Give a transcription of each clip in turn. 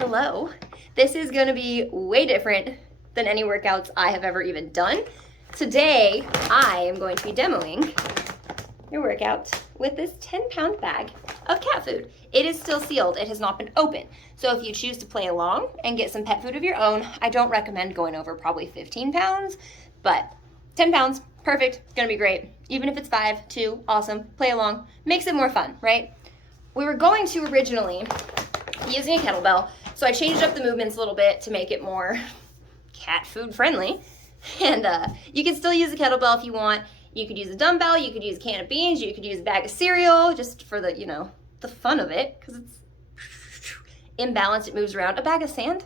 Hello. This is going to be way different than any workouts I have ever even done. Today, I am going to be demoing your workout with this 10-pound bag of cat food. It is still sealed. It has not been opened. So if you choose to play along and get some pet food of your own, I don't recommend going over probably 15 pounds, but 10 pounds, perfect. It's going to be great. Even if it's 5, 2, awesome. Play along. Makes it more fun, right? We were going to originally using a kettlebell, so I changed up the movements a little bit to make it more cat food friendly. And you can still use a kettlebell if you want. You could use a dumbbell, you could use a can of beans, you could use a bag of cereal, just for the, the fun of it, because it's imbalanced, it moves around. A bag of sand,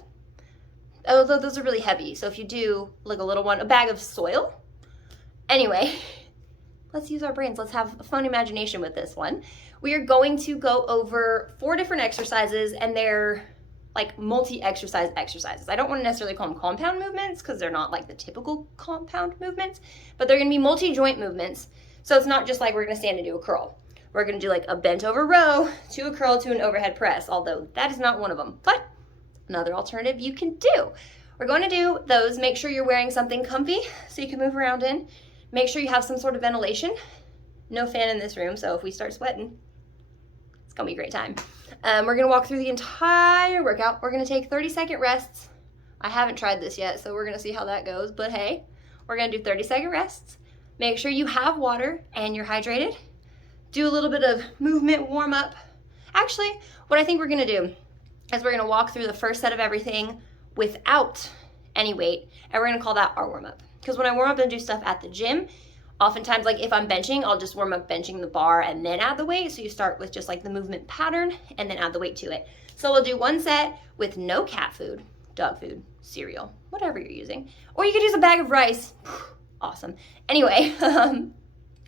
although those are really heavy, so if you do like a little one, a bag of soil. Anyway, let's use our brains. Let's have a fun imagination with this one. We are going to go over 4 different exercises, and they're like multi-exercise exercises. I don't want to necessarily call them compound movements because they're not like the typical compound movements, but they're going to be multi-joint movements. So it's not just like we're going to stand and do a curl. We're going to do like a bent over row to a curl to an overhead press, although that is not one of them, but another alternative you can do. We're going to do those. Make sure you're wearing something comfy so you can move around in. Make sure you have some sort of ventilation. No fan in this room, so if we start sweating, it's gonna be a great time. We're gonna walk through the entire workout. We're gonna take 30-second rests. I haven't tried this yet, so we're gonna see how that goes, but hey, we're gonna do 30-second rests. Make sure you have water and you're hydrated. Do a little bit of movement warm up. Actually, what I think we're gonna do is we're gonna walk through the first set of everything without any weight, and we're gonna call that our warm up. Because when I warm up and do stuff at the gym, oftentimes, like if I'm benching, I'll just warm up benching the bar and then add the weight. So you start with just like the movement pattern and then add the weight to it. So we'll do one set with no cat food, dog food, cereal, whatever you're using. Or you could use a bag of rice. Awesome. Anyway,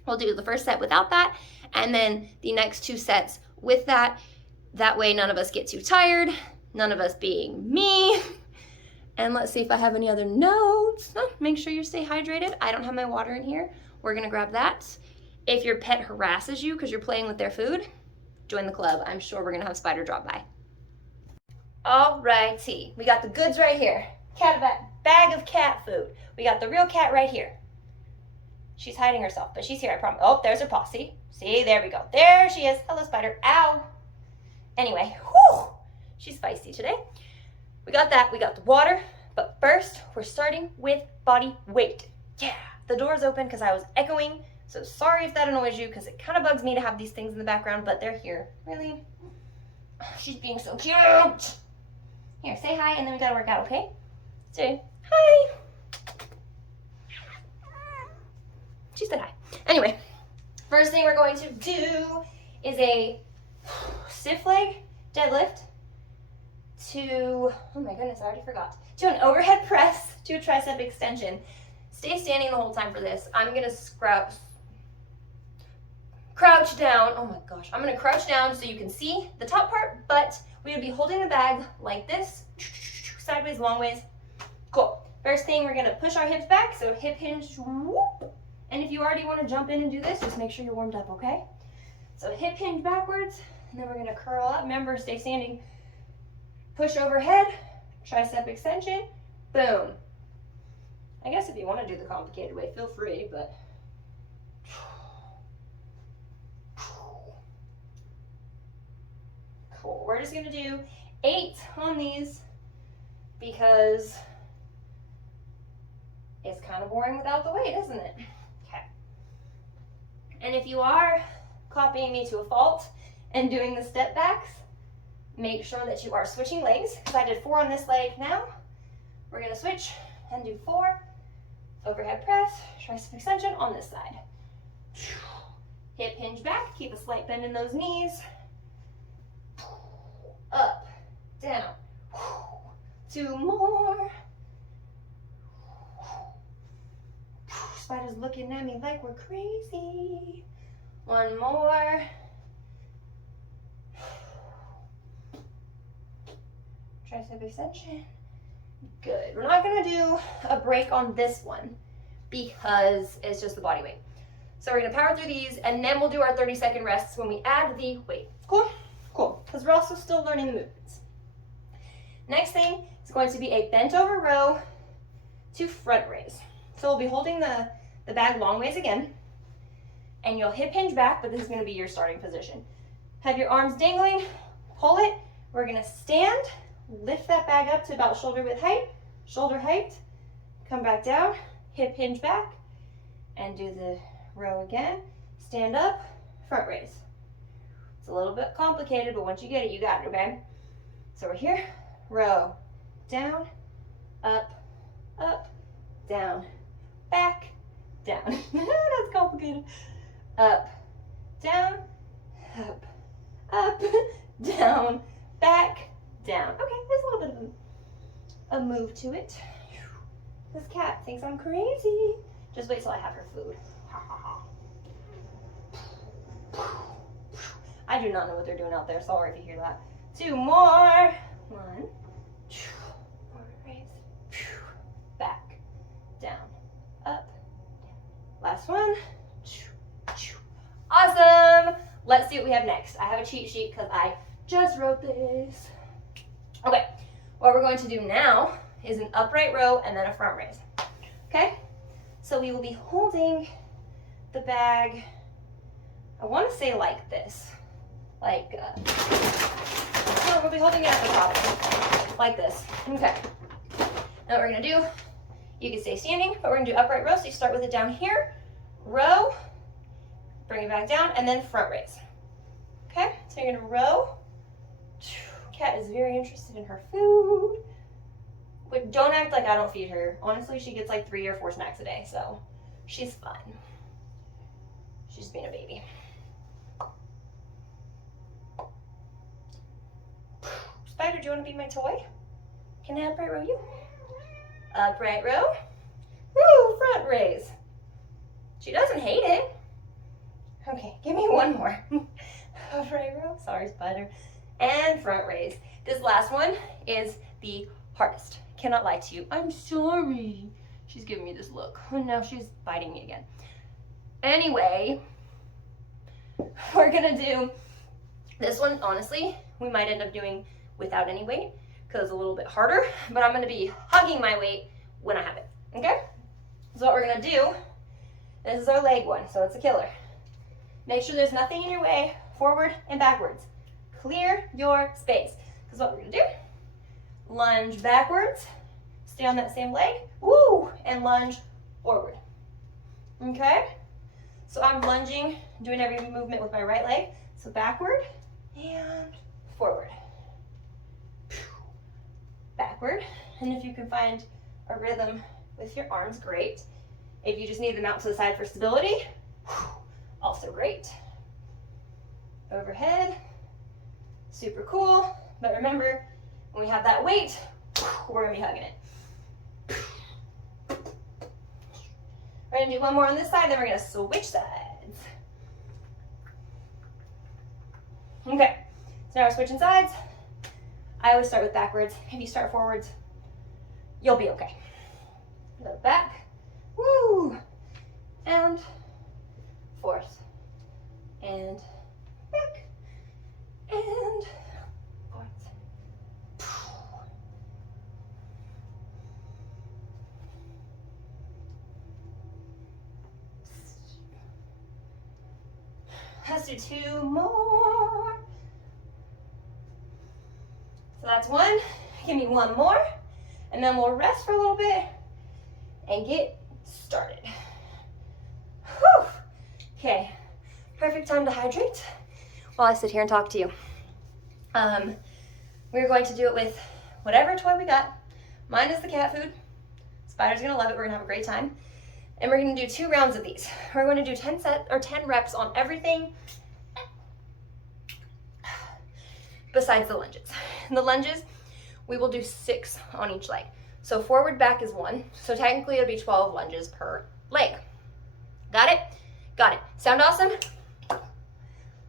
we'll do the first set without that, and then the next 2 sets with that. That way none of us get too tired, none of us being me. And let's see if I have any other notes. Oh, make sure you stay hydrated. I don't have my water in here. We're gonna grab that. If your pet harasses you because you're playing with their food, join the club. I'm sure we're gonna have Spider drop by. All righty, we got the goods right here. Bag of cat food. We got the real cat right here. She's hiding herself, but she's here, I promise. Oh, there's her posse. See, there we go. There she is. Hello, Spider. Ow. Anyway, whew, she's feisty today. We got that, we got the water, but first we're starting with body weight. Yeah, the door's open because I was echoing, so sorry if that annoys you because it kind of bugs me to have these things in the background, but they're here. Really? She's being so cute. Here, say hi and then we gotta work out, okay? Say hi. She said hi. Anyway, first thing we're going to do is a stiff leg deadlift to, oh my goodness, I already forgot, to an overhead press to a tricep extension. Stay standing the whole time for this. I'm gonna crouch down. Oh my gosh, I'm gonna crouch down so you can see the top part, but we would be holding the bag like this, sideways, long ways. Cool. First thing, we're gonna push our hips back, so hip hinge, whoop. And if you already wanna jump in and do this, just make sure you're warmed up, okay? So hip hinge backwards, and then we're gonna curl up. Remember, stay standing. Push overhead, tricep extension, boom. I guess if you want to do the complicated way, feel free, but cool. We're just gonna do 8 on these because it's kind of boring without the weight, isn't it? Okay. And if you are copying me to a fault and doing the step backs, make sure that you are switching legs, because I did 4 on this leg now. We're gonna switch and do 4. Overhead press, tricep extension on this side. Hip hinge back, keep a slight bend in those knees. Up, down. 2 more. Spider's looking at me like we're crazy. 1 more. Tricep extension. Good. We're not going to do a break on this one because it's just the body weight. So we're going to power through these, and then we'll do our 30-second rests when we add the weight. Cool? Cool. Because we're also still learning the movements. Next thing is going to be a bent over row to front raise. So we'll be holding the bag long ways again, and you'll hip hinge back, but this is going to be your starting position. Have your arms dangling, pull it. We're going to stand, lift that bag up to about shoulder height, come back down, hip hinge back, and do the row again. Stand up, front raise. It's a little bit complicated, but once you get it, you got it, okay? So we're here, row, down, up, down, back, down. That's complicated. Up, down, up, down, back, down. Okay, there's a little bit of a move to it. This cat thinks I'm crazy. Just wait till I have her food. I do not know what they're doing out there. Sorry if you hear that. 2 more. 1. Raise. Back. Down. Up. Last one. Awesome. Let's see what we have next. I have a cheat sheet because I just wrote this. Okay. What we're going to do now is an upright row and then a front raise. Okay? So we will be holding the bag, I want to say like this. Like, so we'll be holding it at the top, like this. Okay. Now what we're going to do, you can stay standing, but we're going to do upright row. So you start with it down here, row, bring it back down, and then front raise. Okay? So you're going to row. Cat is very interested in her food. But don't act like I don't feed her. Honestly, she gets like 3 or 4 snacks a day, so she's fine. She's being a baby. Spider, do you want to be my toy? Can I upright row you? Upright row. Woo, front raise. She doesn't hate it. Okay, give me one more. Upright row. Sorry, Spider. And front raise. This last one is the hardest. Cannot lie to you. I'm sorry. She's giving me this look. And now she's biting me again. Anyway, we're gonna do this one. Honestly, we might end up doing without any weight because it's a little bit harder, but I'm gonna be hugging my weight when I have it, okay? So what we're gonna do, this is our leg one, so it's a killer. Make sure there's nothing in your way, forward and backwards. Clear your space. Because what we're gonna do, lunge backwards, stay on that same leg, woo, and lunge forward, okay? So I'm lunging, doing every movement with my right leg. So backward and forward. Backward, and if you can find a rhythm with your arms, great. If you just need them out to the side for stability, also great. Overhead, super cool, but remember, when we have that weight, we're gonna be hugging it. We're gonna do one more on this side, then we're gonna switch sides. Okay, so now we're switching sides. I always start with backwards. If you start forwards, you'll be okay. Go back, woo, and forth, and back, and forth. Let's do 2 more. So that's 1. Give me 1 more, and then we'll rest for a little bit and get started. Whew. Okay, perfect time to hydrate while I sit here and talk to you. We're going to do it with whatever toy we got. Mine is the cat food. Spider's gonna love it. We're gonna have a great time. And we're gonna do 2 rounds of these. We're going to do 10 reps on everything besides the lunges. The lunges, we will do 6 on each leg. So forward back is 1. So technically it'll be 12 lunges per leg. Got it? Got it. Sound awesome?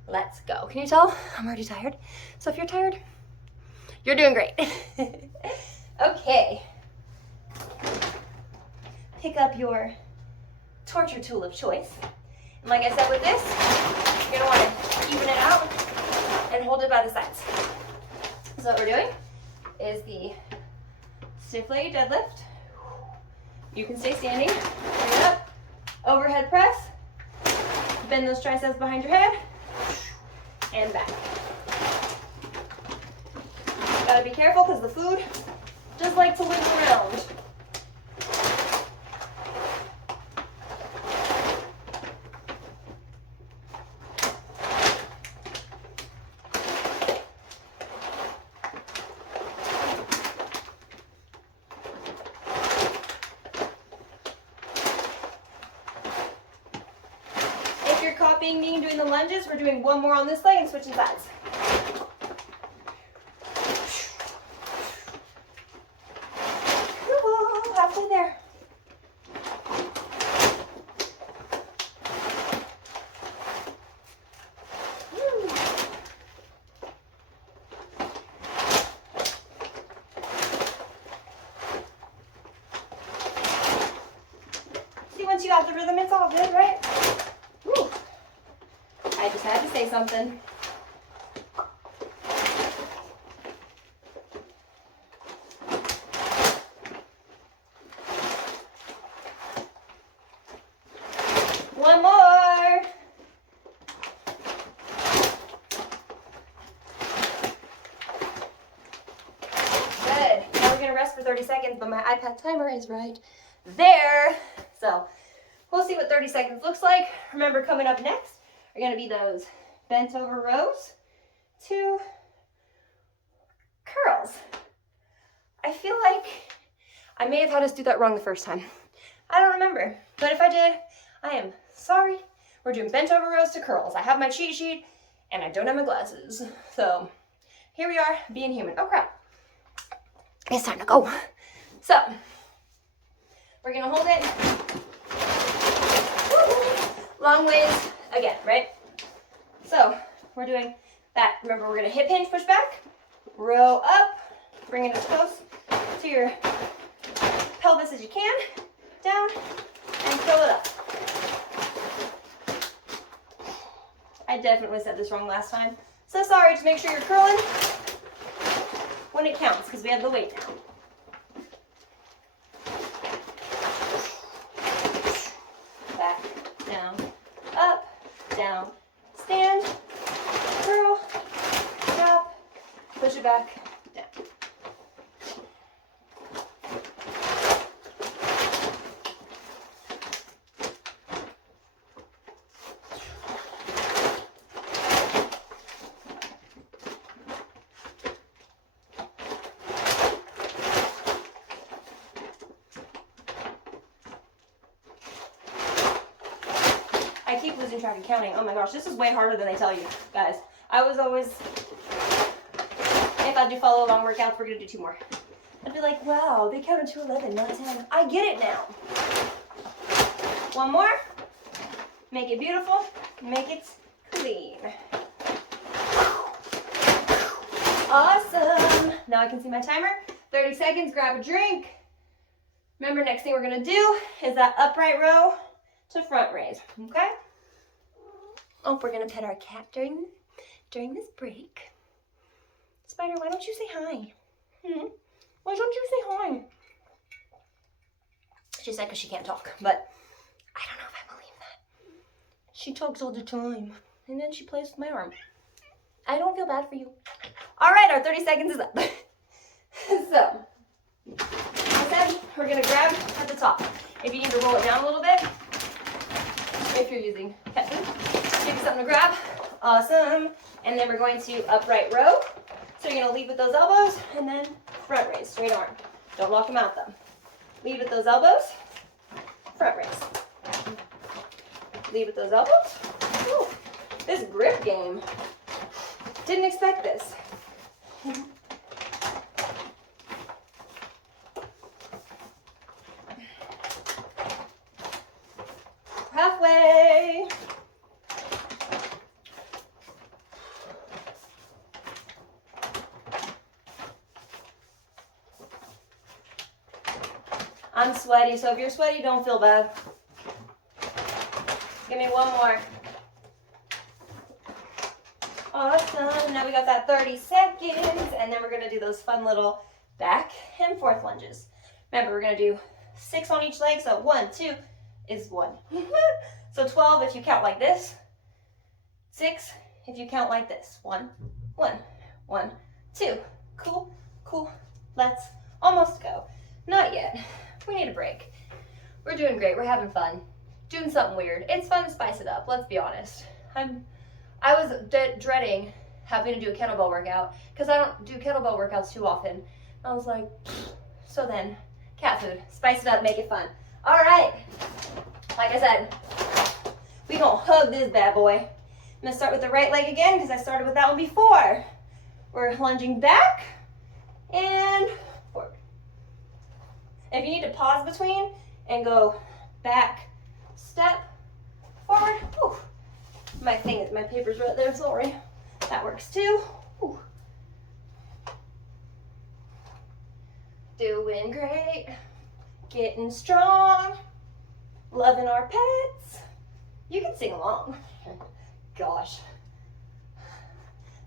Let's go. Can you tell? I'm already tired. So if you're tired, you're doing great. Okay. Pick up your torture tool of choice. And like I said with this, you're gonna wanna even it out and hold it by the sides. So what we're doing is the stiff leg deadlift. You can stay standing. Bring it up. Overhead press. Bend those triceps behind your head. And back. Gotta be careful because the food does like to wiggle around. If you're copying me and doing the lunges, we're doing one more on this leg and switching sides. Halfway there. See, once you got the rhythm, it's all good, right? Woo. I just had to say something. One more. Good. Now we're going to rest for 30 seconds, but my iPad timer is right there. So we'll see what 30 seconds looks like. Remember, coming up next are going to be those bent over rows to curls. I feel like I may have had us do that wrong the first time. I don't remember, but if I did, I am sorry. We're doing bent over rows to curls. I have my cheat sheet and I don't have my glasses. So here we are being human. Oh crap. It's time to go. So we're gonna hold it. Woo. Long ways again, right? So we're doing that. Remember, we're gonna hip hinge, push back, row up, bring it as close to your pelvis as you can, down, and fill it up. I definitely said this wrong last time. So sorry. Just make sure you're curling when it counts because we have the weight now. Back, down, up, down, stand, curl, drop, push it back, down. I keep losing track of counting. Oh my gosh, this is way harder than they tell you, guys. I was always, if I do follow along workouts, we're gonna do 2 more. I'd be like, wow, they counted to 11, not 10. I get it now. 1 more. Make it beautiful. Make it clean. Awesome. Now I can see my timer. 30 seconds, grab a drink. Remember, next thing we're gonna do is that upright row to front raise, okay? Oh, we're gonna pet our cat during this break. Spider, why don't you say hi? Why don't you say hi? She said because she can't talk, but I don't know if I believe that. She talks all the time, and then she plays with my arm. I don't feel bad for you. All right, our 30 seconds is up. So, I said we're gonna grab at the top. If you need to roll it down a little bit, if you're using pet food, give you something to grab. Awesome. And then we're going to upright row. So you're gonna lead with those elbows and then front raise, straight arm. Don't lock them out though. Lead with those elbows, front raise. Lead with those elbows. Ooh, this grip game. Didn't expect this. Halfway. I'm sweaty, so if you're sweaty, don't feel bad. Give me 1 more. Awesome. Now we got that 30 seconds, and then we're going to do those fun little back and forth lunges. Remember, we're going to do 6 on each leg, so 1, 2 is 1. So 12 if you count like this. 6 if you count like this. 1, 1, 1, 2. Cool, cool. Let's almost go. Not yet. We need a break. We're doing great. We're having fun. Doing something weird. It's fun to spice it up, let's be honest. I was dreading having to do a kettlebell workout because I don't do kettlebell workouts too often. I was like, so then, cat food. Spice it up, make it fun. All right. Like I said, we gonna hug this bad boy. I'm gonna start with the right leg again because I started with that one before. We're lunging back and forward. If you need to pause between and go back, step, forward. Whew. My paper's right there, sorry. That works too. Whew. Doing great. Getting strong. Loving our pets. You can sing along. Gosh.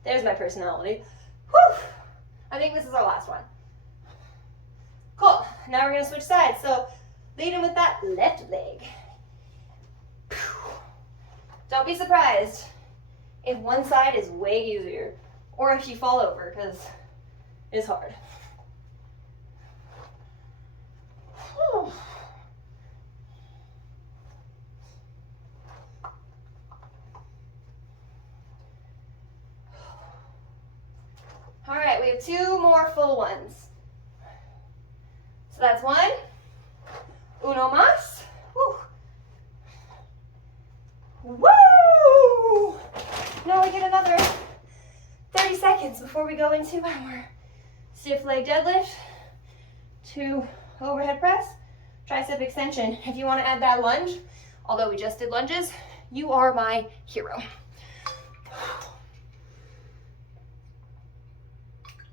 There's my personality. Whew. I think this is our last one. Cool. Now we're going to switch sides. So leading with that left leg. Don't be surprised if one side is way easier or if you fall over because it's hard. Whew. All right, we have 2 more full ones. So that's 1. Uno más. Woo. Woo! Now we get another 30 seconds before we go into our stiff leg deadlift to overhead press, tricep extension. If you want to add that lunge, although we just did lunges, you are my hero.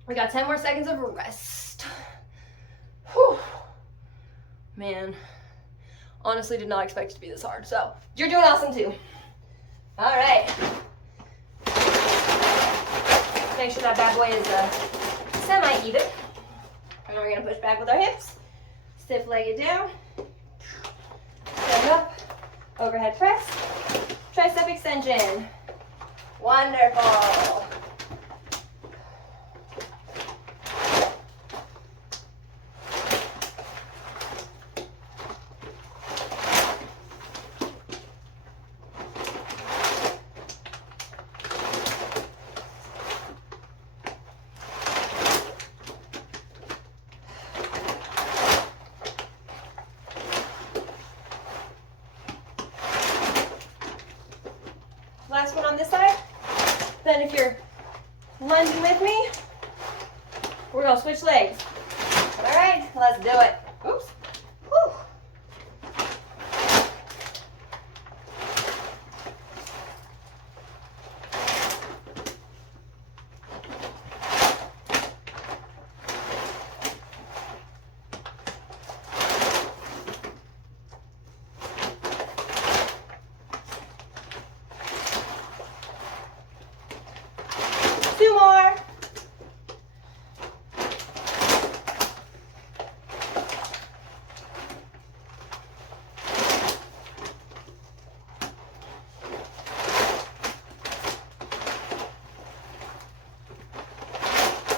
We got 10 more seconds of rest. Whew. Man, honestly did not expect it to be this hard. So you're doing awesome too. All right. Make sure that bad boy is semi-even. And then we're gonna push back with our hips. Stiff legged down. Stand up. Overhead press. Tricep extension. Wonderful. Last one on this side. Then if you're lunging with me, we're gonna switch legs. All right, let's do it. Oops. Whew.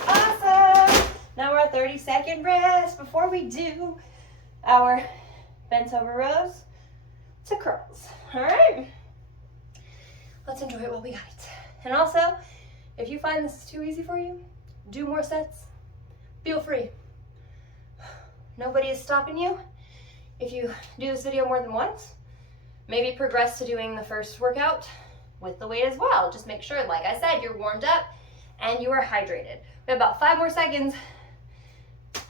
Awesome. Now we're at 30-second rest before we do our bent over rows to curls. All right. Let's enjoy it while we got it. And also, if you find this is too easy for you, do more sets. Feel free. Nobody is stopping you. If you do this video more than once, maybe progress to doing the first workout with the weight as well. Just make sure, like I said, you're warmed up and you are hydrated. We have about 5 more seconds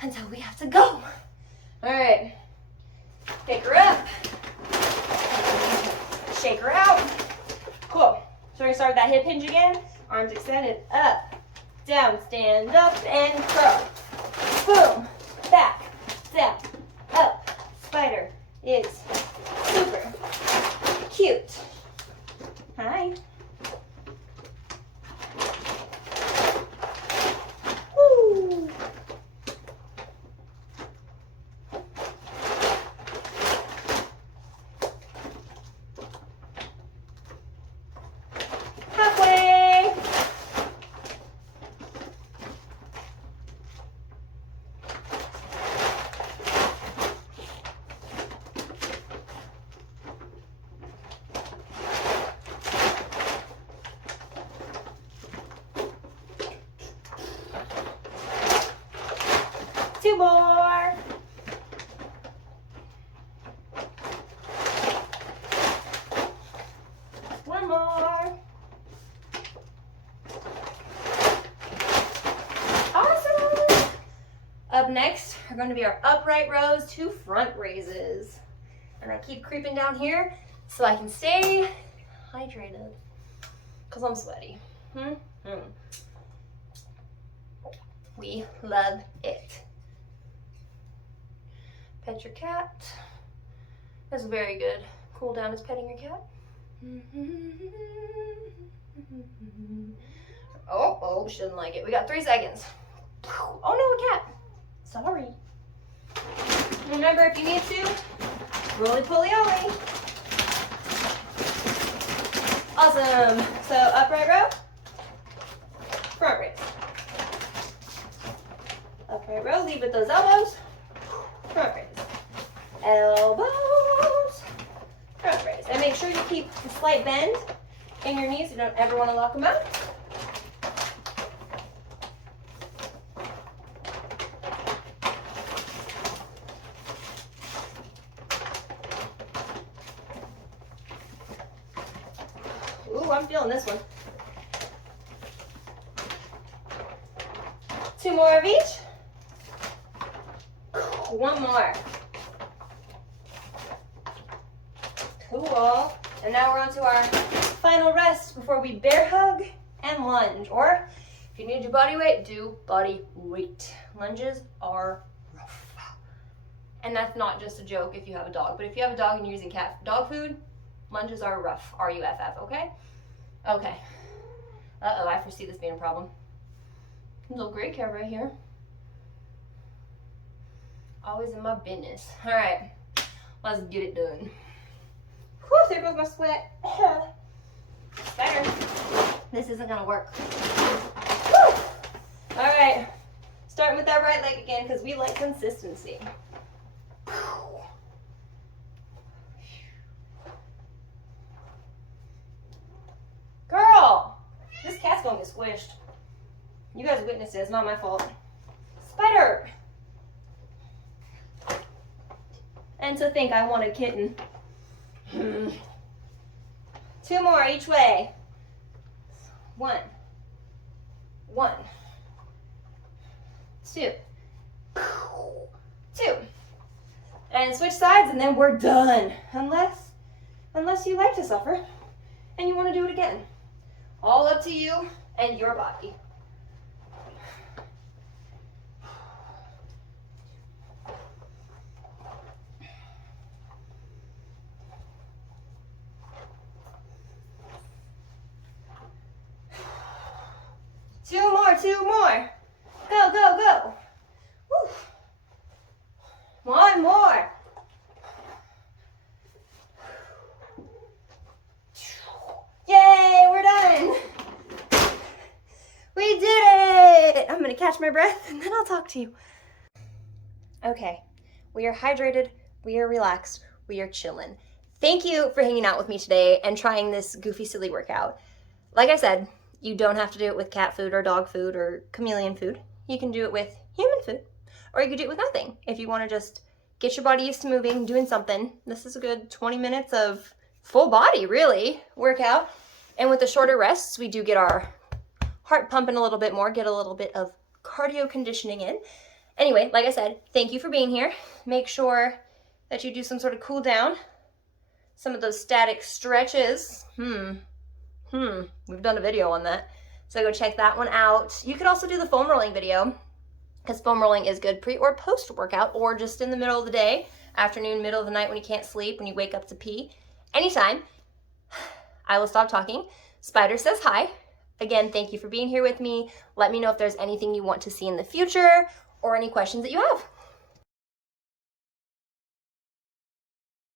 until we have to go. All right, pick her up, shake her out. Cool. So we're gonna start with that hip hinge again. Arms extended, up, down, stand up and curl. Boom, back, down, up. Spider is super cute. Hi. 2 more. One more. Awesome. Up next are going to be our upright rows to front raises. And I keep creeping down here so I can stay hydrated because I'm sweaty. We love it. Pet your cat. That's very good. Cool down is petting your cat. Oh, shouldn't like it. We got 3 seconds. Oh no, a cat. Sorry. Remember, if you need to, roly-poly-oly. Awesome. So upright row, front raise. Upright row, lead with those elbows, front raise. Elbows, front raise. And make sure you keep a slight bend in your knees. You don't ever want to lock them out. Ooh, I'm feeling this one. 2 more of each. 1 more. Cool. And now we're on to our final rest before we bear hug and lunge. Or if you need to do body weight, do body weight. Lunges are rough. And that's not just a joke if you have a dog. But if you have a dog and you're using cat dog food, lunges are rough. R-U-F-F, okay? Okay. Uh-oh, I foresee this being a problem. Little gray cat right here. Always in my business. All right, let's get it done. Whew, there goes my sweat. Better. This isn't gonna work. Whew. All right, starting with that right leg again because we like consistency. Girl, this cat's gonna get squished. You guys witnessed it, it's not my fault. Spider! And to think I want a kitten. 2 more each way. 1. 2. 2. And switch sides and then we're done. Unless you like to suffer and you want to do it again. All up to you and your body. Two more. Go, go, go. Woo. 1 more. Yay, we're done. We did it. I'm gonna catch my breath and then I'll talk to you. Okay, we are hydrated, we are relaxed, we are chilling. Thank you for hanging out with me today and trying this goofy, silly workout. Like I said, you don't have to do it with cat food or dog food or chameleon food. You can do it with human food, or you can do it with nothing. If you want to just get your body used to moving, doing something, this is a good 20 minutes of full body, really, workout. And with the shorter rests, we do get our heart pumping a little bit more, get a little bit of cardio conditioning in. Anyway, like I said, thank you for being here. Make sure that you do some sort of cool down, some of those static stretches. We've done a video on that, so go check that one out. You could also do the foam rolling video, because foam rolling is good pre or post workout, or just in the middle of the day, afternoon, middle of the night when you can't sleep, when you wake up to pee, anytime. I will stop talking. Spider says hi. Again, thank you for being here with me. Let me know if there's anything you want to see in the future or any questions that you have.